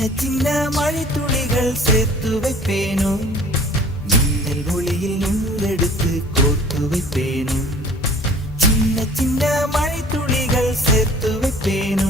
சின்ன சின்ன மழை துளிகள் சேர்த்து வைப்பேனோ மின்னல் ஒளியில் நூலெடுத்து கோர்த்து வைப்பேனோ சின்ன சின்ன மழை துளிகள் சேர்த்து வைப்பேனோ